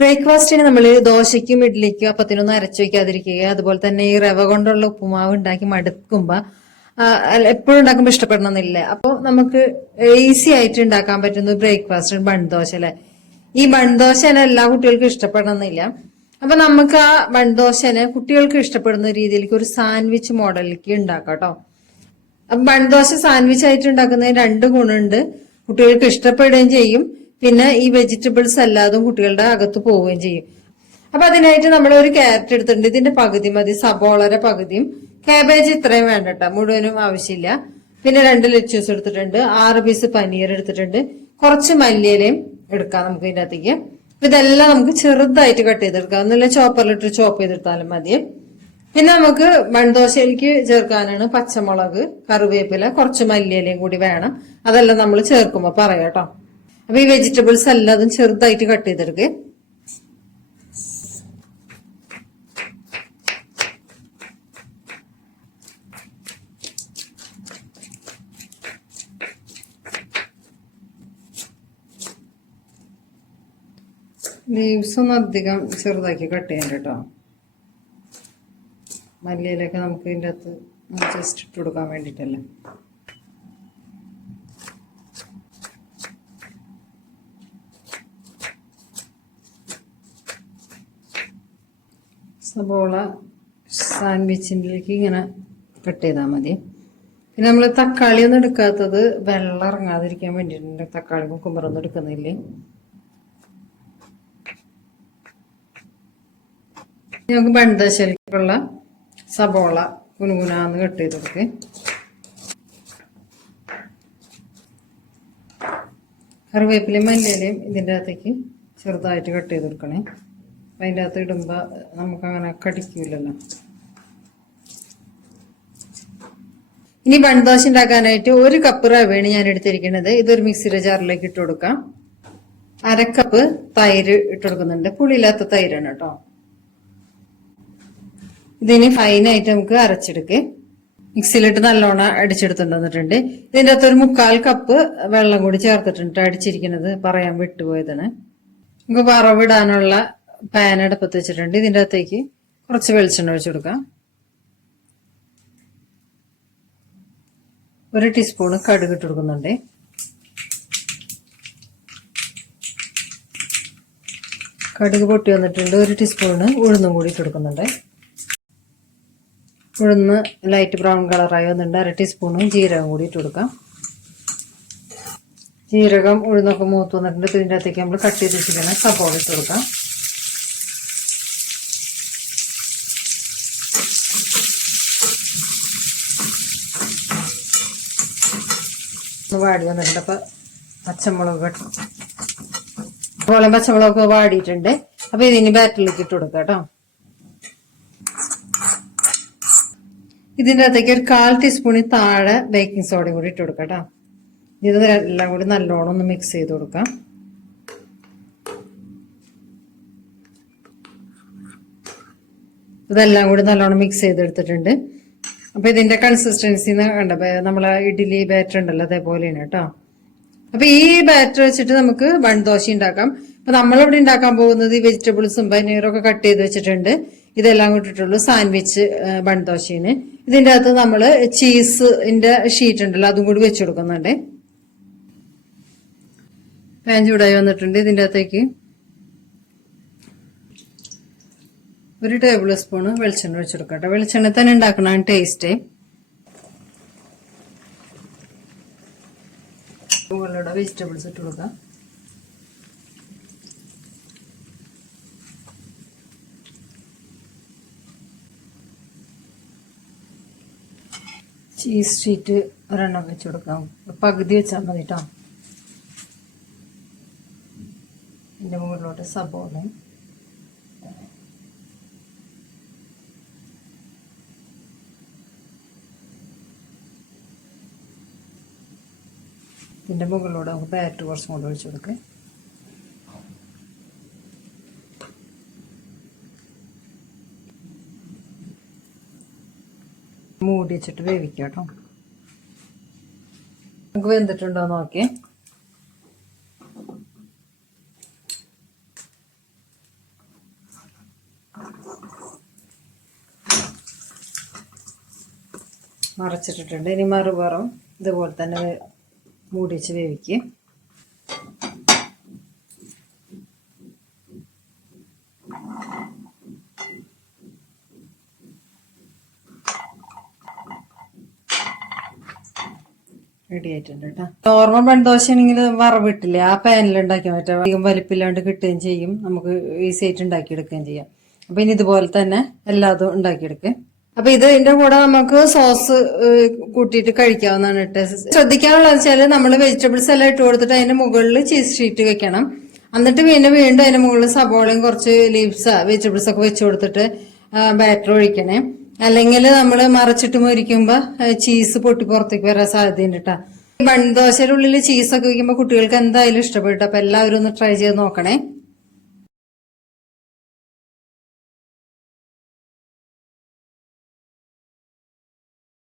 ബ്രേക്ക്ഫാസ്റ്റിന് നമ്മൾ ദോശയ്ക്കും ഇഡ്ഡലിക്കും അപ്പത്തിനൊന്നും അരച്ചു വയ്ക്കാതിരിക്കുക അതുപോലെ തന്നെ ഈ റവ കൊണ്ടുള്ള ഉപ്പുമാവ് ഉണ്ടാക്കി മടുക്കുമ്പോ എപ്പോഴും ഉണ്ടാക്കുമ്പോൾ ഇഷ്ടപ്പെടണമെന്നില്ല. അപ്പോൾ നമുക്ക് ഈസി ആയിട്ട് ഉണ്ടാക്കാൻ പറ്റുന്ന ബ്രേക്ക്ഫാസ്റ്റ് ബൺദോശ അല്ലെ? ഈ ബൺദോശനെ എല്ലാ കുട്ടികൾക്കും ഇഷ്ടപ്പെടണമെന്നില്ല. അപ്പൊ നമുക്ക് ആ ബൺദോശനെ കുട്ടികൾക്ക് ഇഷ്ടപ്പെടുന്ന രീതിയിലേക്ക് ഒരു സാൻഡ്വിച്ച് മോഡലിലേക്ക് ഉണ്ടാക്കാം കേട്ടോ. അപ്പൊ ബൺദോശ സാൻഡ്വിച്ച് ആയിട്ട് ഉണ്ടാക്കുന്നതിന് രണ്ട് ഗുണമുണ്ട്. കുട്ടികൾക്ക് ഇഷ്ടപ്പെടുകയും ചെയ്യും. പിന്നെ ഈ വെജിറ്റബിൾസ് അല്ലാതും കുട്ടികളുടെ അകത്ത് പോവുകയും ചെയ്യും. അപ്പൊ അതിനായിട്ട് നമ്മൾ ഒരു ക്യാരറ്റ് എടുത്തിട്ടുണ്ട്. ഇതിന്റെ പകുതി മതി. സബോളയുടെ പകുതിയും. കാബേജ് ഇത്രയും വേണ്ട മുഴുവനും ആവശ്യമില്ല. പിന്നെ രണ്ട് ലെച്ചൂസ് എടുത്തിട്ടുണ്ട്. ആറ് പീസ് പനീർ എടുത്തിട്ടുണ്ട്. കുറച്ച് മല്ലിയിലയും എടുക്കാം നമുക്ക് ഇതിന്റെ അകത്തേക്ക് ഇതെല്ലാം നമുക്ക് ചെറുതായിട്ട് കട്ട് ചെയ്തെടുക്കാം. ഒന്നുമില്ല ചോപ്പറിലിട്ട് ചോപ്പ് ചെയ്തെടുത്താലും മതി. പിന്നെ നമുക്ക് മൺദോശയിലേക്ക് ചേർക്കാനാണ് പച്ചമുളക് കറിവേപ്പില കുറച്ച് മല്ലിയിലയും കൂടി വേണം. അതെല്ലാം നമ്മൾ ചേർക്കുമ്പോൾ പറയാം കേട്ടോ അപ്പൊ ഈ വെജിറ്റബിൾസ് എല്ലാതും ചെറുതായിട്ട് കട്ട് ചെയ്തെടുക്കുക ലീവ്സ് ഒന്നും അധികം ചെറുതാക്കി കട്ട് ചെയ്യണ്ട കേട്ടോ മല്ലിയിലൊക്കെ നമുക്ക് ഇതിന്റെ അകത്ത് ജസ്റ്റ് ഇട്ട് കൊടുക്കാൻ വേണ്ടിയിട്ടല്ലേ സബോള സാൻഡ്വിച്ചിലേക്ക് ഇങ്ങനെ കട്ട് ചെയ്താൽ മതി. പിന്നെ നമ്മൾ തക്കാളി ഒന്നും എടുക്കാത്തത് വെള്ളം ഇറങ്ങാതിരിക്കാൻ വേണ്ടിയിട്ടുണ്ട്. തക്കാളി കുക്കുമ്പറൊന്നും എടുക്കുന്നില്ലേ? നമുക്ക് ബണ്ടശലിക്കുള്ള സബോള കുനുകുനാന്ന് കട്ട് ചെയ്ത് കൊടുക്കേ. കറിവേപ്പിലയും മല്ലിയിലയും ഇതിന്റെ അകത്തേക്ക് ചെറുതായിട്ട് കട്ട് ചെയ്ത് കൊടുക്കണേ. അതിന്റെ അകത്ത് ഇടുമ്പോൾ നമുക്കങ്ങനെ കടിക്കൂലല്ലോ. ഇനി ബൺദോശ ഉണ്ടാക്കാനായിട്ട് ഒരു കപ്പ് റവയാണ് ഞാൻ എടുത്തിരിക്കുന്നത്. ഇതൊരു മിക്സിയുടെ ജാറിലേക്ക് ഇട്ട് കൊടുക്കാം. അരക്കപ്പ് തൈര് ഇട്ട് കൊടുക്കുന്നുണ്ട്. പുളിയില്ലാത്ത തൈരാണ് കേട്ടോ. ഇതിന് ഫൈനായിട്ട് നമുക്ക് അരച്ചെടുക്ക്. മിക്സിയിലിട്ട് നല്ലോണം അടിച്ചെടുത്തുകൊണ്ട് വന്നിട്ടുണ്ട്. ഇതിന്റെ ഒരു മുക്കാൽ കപ്പ് വെള്ളം കൂടി ചേർത്തിട്ടുണ്ട്. അടിച്ചിരിക്കുന്നത് പറയാൻ വിട്ടുപോയതാണ്. നമുക്ക് വറവിടാനുള്ള പാൻ അടുപ്പത്ത് വെച്ചിട്ടുണ്ട്. ഇതിന്റെ അകത്തേക്ക് കുറച്ച് വെളിച്ചെണ്ണ ഒഴിച്ചു കൊടുക്കാം. ഒരു ടീസ്പൂണ് കടുക് ഇട്ട് കൊടുക്കുന്നുണ്ട്. കടുക് പൊട്ടി വന്നിട്ടുണ്ട്. ഒരു ടീസ്പൂണ് ഉഴുന്നും കൂടി ഇട്ട് കൊടുക്കുന്നുണ്ട്. ഉഴുന്ന് ലൈറ്റ് ബ്രൗൺ കളറായി വന്നിട്ടുണ്ട്. അര ടീസ്പൂണും ജീരകം കൂടി ഇട്ട് കൊടുക്കാം. ജീരകം ഉഴുന്നൊക്കെ മൂത്ത് വന്നിട്ടുണ്ട്. ഇതിന്റെ അകത്തേക്ക് നമ്മൾ കട്ട് ചെയ്ത് വെച്ചിരിക്കുന്ന സബോള ഇട്ട് കൊടുക്കാം. വാടി വന്നിട്ടുണ്ട്. അപ്പൊ പച്ചമുളക് അതുപോലെ പച്ചമുളകൊക്കെ വാടിയിട്ടുണ്ട്. അപ്പൊ ഇതിന് ബാറ്ററിലേക്ക് ഇട്ട് കൊടുക്കാം കേട്ടോ. ഇതിന്റെ അകത്തേക്ക് ഒരു കാൽ ടീസ്പൂണിൽ താഴെ ബേക്കിംഗ് സോഡയും കൂടി ഇട്ട് കൊടുക്കാം കേട്ടോ. ഇത് എല്ലാം കൂടി നല്ലോണം ഒന്ന് മിക്സ് ചെയ്ത് കൊടുക്കാം. ഇതെല്ലാം കൂടി നല്ലോണം മിക്സ് ചെയ്തെടുത്തിട്ടുണ്ട്. അപ്പൊ ഇതിന്റെ കൺസിസ്റ്റൻസി കണ്ട? നമ്മൾ ഇഡ്ഡലി ബാറ്റർ ഉണ്ടല്ലോ അതേപോലെയാണ് കേട്ടോ. അപ്പൊ ഈ ബാറ്റർ വെച്ചിട്ട് നമുക്ക് ബൺ ദോശ ഉണ്ടാക്കാം. അപ്പൊ നമ്മളിവിടെ ഉണ്ടാക്കാൻ പോകുന്നത് ഈ വെജിറ്റബിൾസും പനീറും ഒക്കെ കട്ട് ചെയ്ത് വെച്ചിട്ടുണ്ട്. ഇതെല്ലാം കൂട്ടിട്ടുള്ളൂ സാൻഡ്വിച്ച് ബൺ ദോശന് ഇതിന്റെ അകത്ത് നമ്മൾ ചീസിന്റെ ഷീറ്റ് ഉണ്ടല്ലോ അതും കൂടി വെച്ച് കൊടുക്കുന്നുണ്ട്. പാൻ ചൂടായി വന്നിട്ടുണ്ട് ഇതിന്റെ അകത്തേക്ക്. ഒരു ടേബിൾ സ്പൂണ് വെളിച്ചെണ്ണ വെച്ചെടുക്കട്ടെ വെളിച്ചെണ്ണ തന്നെ ഉണ്ടാക്കണം ടേസ്റ്റ് മുകളിലൂടെ വെജിറ്റബിൾസ് ഇട്ട് കൊടുക്കാം. ചീസ് ഷീറ്റ് ഒരെണ്ണം വെച്ച് കൊടുക്കാം. പകുതി വെച്ചാൽ മതി കേട്ടോ എന്റെ മുകളിലോട്ട് സബോളയും ഇതിന്റെ മുകളിലൂടെ നമുക്ക് ബാറ്റർ കുറച്ചും കൂടെ ഒഴിച്ചു കൊടുക്കുക മൂടി വെച്ചിട്ട് വേവിക്കുക കേട്ടോ. നമുക്ക് വെന്തിട്ടുണ്ടോ നോക്കി മറച്ചിട്ടിട്ടുണ്ട്. ഇനി മറുപറം ഇതുപോലെ തന്നെ മൂടി വെച്ച് വേവിക്കുക റെഡി ആയിട്ടുണ്ട് കേട്ടോ നോർമൽ ആണെങ്കിൽ വറവിട്ടില്ലേ? ആ പാനിൽ ഉണ്ടാക്കിയാൽ പറ്റും അധികം വലിപ്പില്ലാണ്ട് കിട്ടുകയും ചെയ്യും. നമുക്ക് ഈസി ആയിട്ട് ഉണ്ടാക്കിയെടുക്കുകയും ചെയ്യാം. അപ്പൊ ഇനി ഇതുപോലെ തന്നെ എല്ലാതും ഉണ്ടാക്കിയെടുക്കുക അപ്പൊ ഇത് ഇതിന്റെ കൂടെ നമുക്ക് സോസ് കൂട്ടിയിട്ട് കഴിക്കാവുന്നതാണ് കേട്ടോ ശ്രദ്ധിക്കാനുള്ളത് വെച്ചാൽ നമ്മൾ വെജിറ്റബിൾസ് എല്ലാം ഇട്ട് കൊടുത്തിട്ട് അതിന്റെ മുകളിൽ ചീസ് ഷീറ്റ് വെക്കണം. എന്നിട്ട് പിന്നെ വീണ്ടും അതിന്റെ മുകളിൽ സബോളയും കുറച്ച് ലീവ്സ് വെജിറ്റബിൾസ് ഒക്കെ വെച്ച് കൊടുത്തിട്ട് ബാറ്റർ ഒഴിക്കണേ. അല്ലെങ്കിൽ നമ്മൾ മറച്ചിട്ട് മൊരിക്കുമ്പോ ചീസ് പൊട്ടി പുറത്തേക്ക് വരാൻ സാധ്യതയുണ്ട് കേട്ടോ ബൺ ദോശയുടെ ഉള്ളിൽ ഒക്കെ വയ്ക്കുമ്പോൾ കുട്ടികൾക്ക് എന്തായാലും ഇഷ്ടപ്പെട്ടു അപ്പൊ എല്ലാവരും ഒന്ന് ട്രൈ ചെയ്ത് നോക്കണേ.